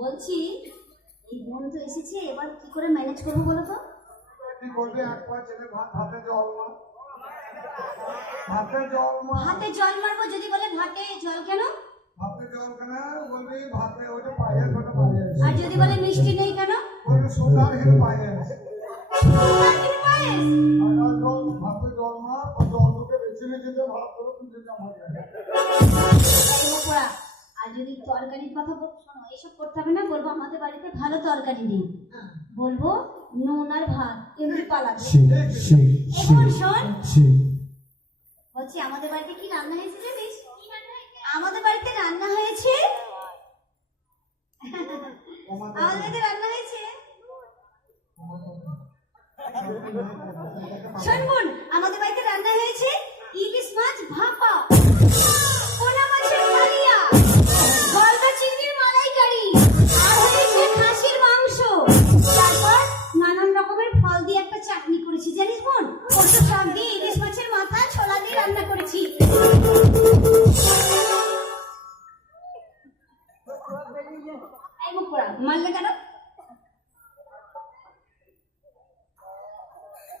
বলছি এই বোন তো এসেছে, এবার কি করে ম্যানেজ করবো বলো তো? কি করবে? একবার ছেলে ভাতে জল মার, ভাতে জল মার। ভাতে জল মারবো যদি বলে ভাতে জল কেন? ভাতে জল কেন বলবি? ভাতে ওটা পায়েস, ওটা পায়েস। আর যদি বলে মিষ্টি নেই কেন? বলবি সুগারহীন পায়েস। সুগারহীন পায়েস? আর জল, ভাতে জল মার, ও জলকে বেশি বেশি দিয়ে ভালো করে তুই জমা দেবে। আর যদি তরকারির কথা শোনো, এসব করতে হবে না, বলবো আমাদের বাড়িতে ভালো তরকারি নেই, বলবো নুন আর ভাত এমনি পালাবে। এখন শোন, বলছি আমাদের বাড়িতে কি রান্না হয়েছে জানিস? আমাদের বাড়িতে রান্না হয়েছে, আমাদের বাড়িতে রান্না হয়েছে, শোন বোন, আমাদের বাড়িতে রান্না হয়েছে ইলিশ মাছ ভাপা, পোনা মাছের কালিয়া, গলদা চিংড়ির মালাইকারি, আর হয়েছে খাসির মাংস, তারপর নানান রকমের ফল দিয়ে একটা চাটনি করেছি জানিস বোন, কচু শাক দিয়ে ইলিশ মাছের মাথা ছোলা দিয়ে রান্না করেছি। এই মুখ পোড়া, মারলে কেন?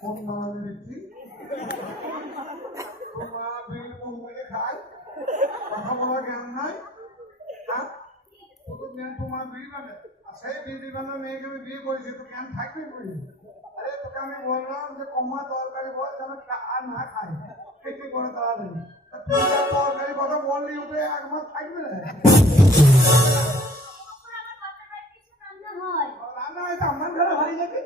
কোন মাছ দিচ্ছি? তোমার বিল মেরে খায়, কথা বলা জ্ঞান নাই। হ্যাঁ, তো জ্ঞান তোমার বিল মানে, সেই বিল মানে মেয়েকে আমি বিয়ে করেছি, তো জ্ঞান থাকবে করি। আরে তোকে আমি বললাম যে কমা তরকারি বল, যেন আর না খাই, খেতে করে তাড়াতাড়ি। তরকারি কথা বললি ওকে এক মাস থাকবে না। রান্না হয়তো আমার ঘরে হয়ে যাবে।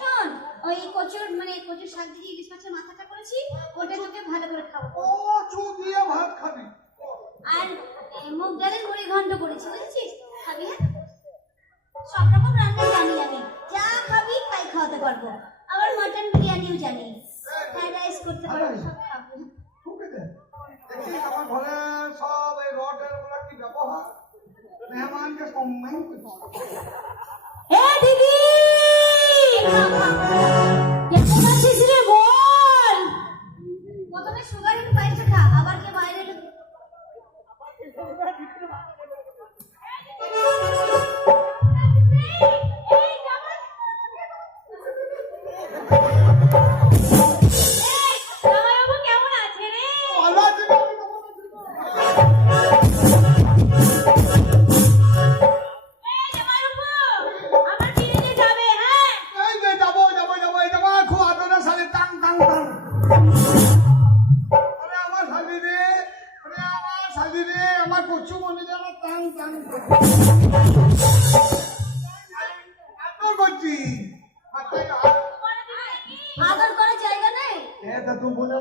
শোন, ওই কচুর মানে কচুর শাক দিয়ে ইলিশ মাছের মাথাটা করেছি, ওটা তোকে ভালো করে খাবো। কচু দিয়ে ভাত খাবি? আর মুগ ডালের মুড়ি ঘন্ট করেছি, বুঝেছিস? খাবি? হ্যাঁ, সব রকম রান্না জানি আমি, যা খাবি তাই খাওয়াতে পারবো, আবার মটন বিরিয়ানিও জানি, ফ্রাইড রাইস করতে পারবো, সব খাবো। দেখি আমার ঘরে সব এই রডের গুলা কি ব্যবহার, মেহমানকে সম্মান করছে। এ দিদি, কেমন আছিস রে বল? প্রথমে সুগারের পায়েসটা খা, আবার কে বাইরে এলো? কেমন আছে রে?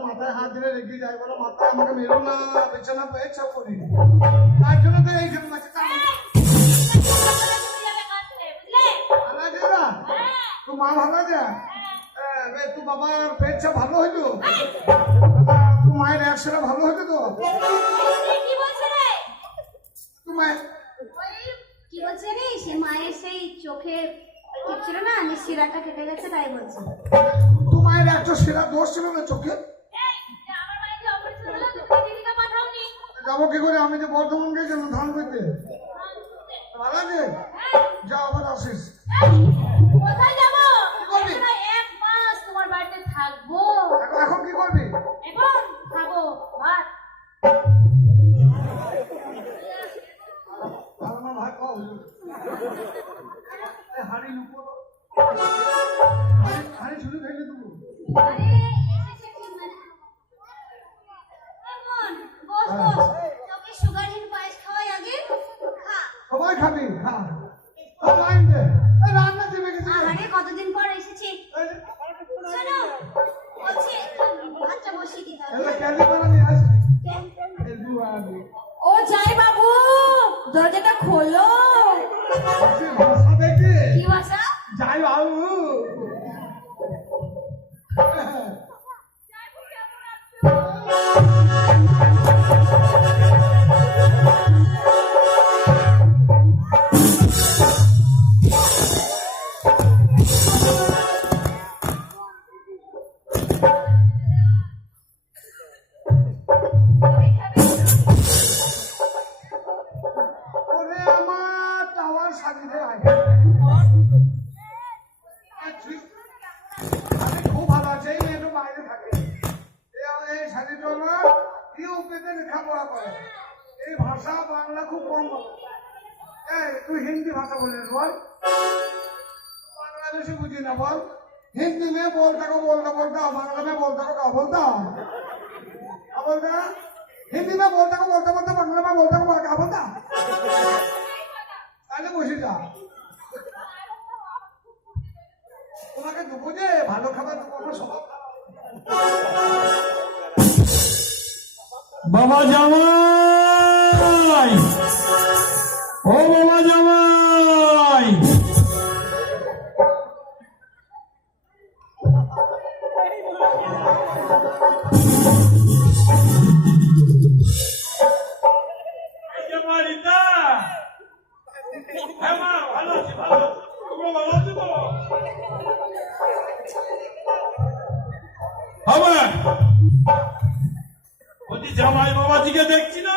মাথায় হাত দিলে রেখে যায়, বলো মাথায় আমাকে মেরো না, বিছানা পেয়েছে করি, তার জন্য তো এইখানে মাঝে তো মা ভালো আছে? তো বাবার পেটটা ভালো হইতো, তো মায়ের একসাথে ভালো হইতো তো? কি বলছে রে? সে মায়ের সেই চোখে ছিল না, শিরাটা কেটে গেছে তাই বলছে। তো মায়ের একটা শিরা দোষ ছিল না চোখে? যাবো কি করে? আমি যে বর্ধমান গেছিলাম ধান করতে, ভালো আছে? যাও আবার আসিস। কোথায় যাবো? এক মাস তোমার বাড়িতে থাকবো। এখন কি করবি? এখন খাবো ভাত। ভাত খাও, হাড়ি লুকো, হাড়ি শুরু খাইলে দেবো। সুগারহীন পায়েস খাওয়াই আগে, সবাই খাবি, খা। রান্না দেবে কিছু? আরে কতদিন পর এসেছি, শোনো বলছি ভাতটা বসিয়ে দিতে হবে। ও যাই বাবু, দরজাটা খোলো। কি ভাষা? যাই বাবু। যাই বাবু। কেউ পেতে লেখাপড়া করে এই ভাষা বাংলা খুব কম বলে। এই তুই হিন্দি ভাষা বলিস বল, बांग्ला बेशी बुझी ना बोल, हिंदी में बोलता को बोलता बोलता, बांग्ला में बोलता को क्या बोलता, क्या बोलता? हिंदी में बोलता को बोलता बोलता, बांग्ला में बोलता को क्या बोलता? ताले बुझी जा। তোমাকে দুপুর যে ভালো খাবার তোমাকে সব বাবা জামাই, ও বাবা জামাই, এই যে মা রীতা, হ্যাঁ মা ভালো আছি, ভালো আছি, তোমরা ভালো আছো তো? হবে বলছি জামাই বাবাজিকে দেখছি না।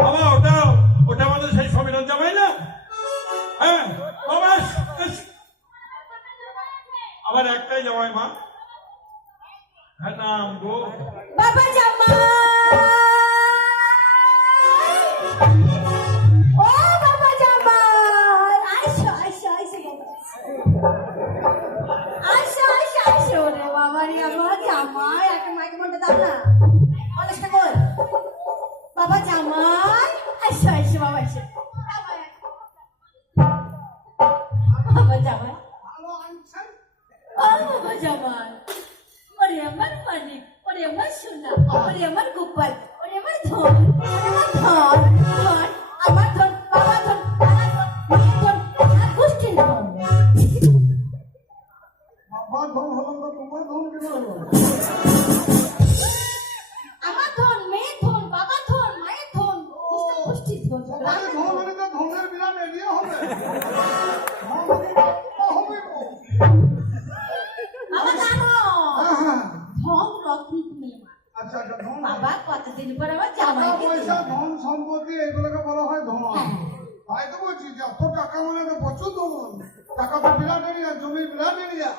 বাবা ওটা ওটা আমাদের সেই সমীরণ জামাই না? হ্যাঁ বাবা আমার একটাই জামাই মা, হ্যাঁ নাম গো বাবা জামাই, ও বাবা জামাই, আইসো আইসো আইসো আইসো আইসো আইসো রে বাবা রে, আমার জামাই একটা মাইকে মনটা দাও না, অনেকটা কর বাবা জামাই, আইসো আইসো বাবা আইসো বাবা জামাই, ভালো আনছেন। ও বাবা জামাই, ওরে আমার মানিক, ওরে আমার সোনা, ওরে আমার গোপাল, ওরে আমার ধন, ওরে আমার ধন, ধন, আমার ধন, বাবা ধন, দাদা ধন, মেয়ে ধন, আর গোষ্ঠীর ধন। বাবা ধন হলো তো তোমার ধন কি হলো? আমার ধন, মেয়ে ধন, বাবা ধন, মায়ের ধন, গোষ্ঠীর ধন। সবাই ধন হলে তো ধনের বিরাট এরিয়া হবে। ধন হলে তো হবে গো। বাবা জানো, হ্যাঁ, হ্যাঁ। ধন রত্ন নিয়ে মা। আচ্ছা আচ্ছা ধন বাবা কতদিন পর আমার টাকা জামাইকে পয়সা দিল। ধন সম্পত্তি এগুলোকে বলা হয় ধন। হ্যাঁ। তাই তো বলছি যে এত টাকা মানে তো প্রচুর ধন, টাকা তো বিরাট এরিয়া, জমি বিরাট এরিয়া।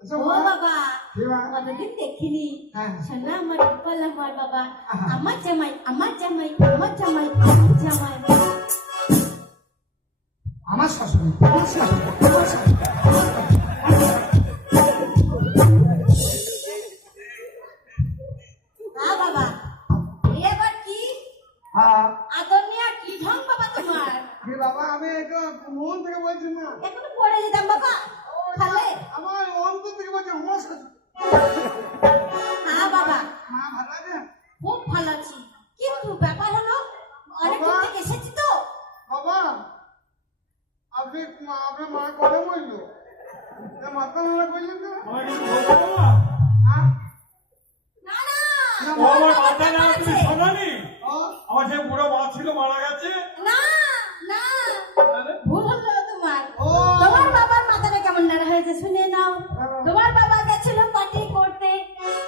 আচ্ছা ও মা, বাবা, কি মা? কতদিন দেখিনি। হ্যাঁ। শোনা আমার গোপাল, আমার বাবা, আহা। আমার জামাই, আমার জামাই, আমার জামাই, আমার জামাই। আমার শাশুড়ি, আমার শাশুড়ি, আমার শাশুড়ি। হ্যাঁ বাবা, এবার কি হ্যাঁ আদর নিয়ে কি ঢং বাবা তোমার? কি বাবা, আমি একটু মন থেকে বলছি না, এখনো পড়ে যেতাম বাবা, খালে। আমার অন্তর থেকে বলছি আমার শাশুড়ি। হ্যাঁ বাবা, মা ভালো আছে? খুব ভালো আছি, কিন্তু ব্যাপার হলো অনেক দূর থেকে এসেছি তো। বাবা আপনি আপনার মা কবে বললো? মাথা নাড়া করলেন না? আমার কিছু বলবো বাবা? হ্যাঁ? না না, ও আমার মাথা না তুমি শোনানি? ও, আমার সেই বুড়ো মা ছিল মারা গেছে। না না, তাহলে? ভুল হলো তোমার। ও। তোমার বাবার মাথাটা কেমন নাড়া হয়েছে শুনে নাও। হ্যাঁ। তোমার বাবা গেছিল পার্টি করতে,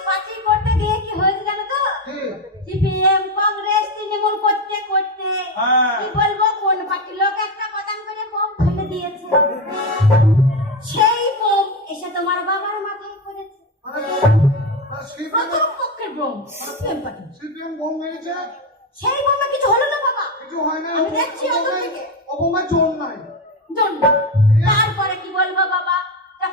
পার্টি করতে গিয়ে কি হয়েছে জানো তো? কি? সিপিএম, কংগ্রেস, তৃণমূল করতে করতে হ্যাঁ। কি বলবো, কোন পার্টি লোক একটা বাদাম করে বোম ফেলে দিয়েছে, সেই বোম এসে তোমার বাবার মাথায় পড়েছে। মানে প্রথম পক্ষের bomb, CPM party. CPM bomb মেরেছে, সেই বোমে কিছু হলো না বাবা, কিছু হয় না। আমি দেখছি অদূর থেকে। ও বোমে চোর নাই। জন্য তারপরে কি বলবো বাবা,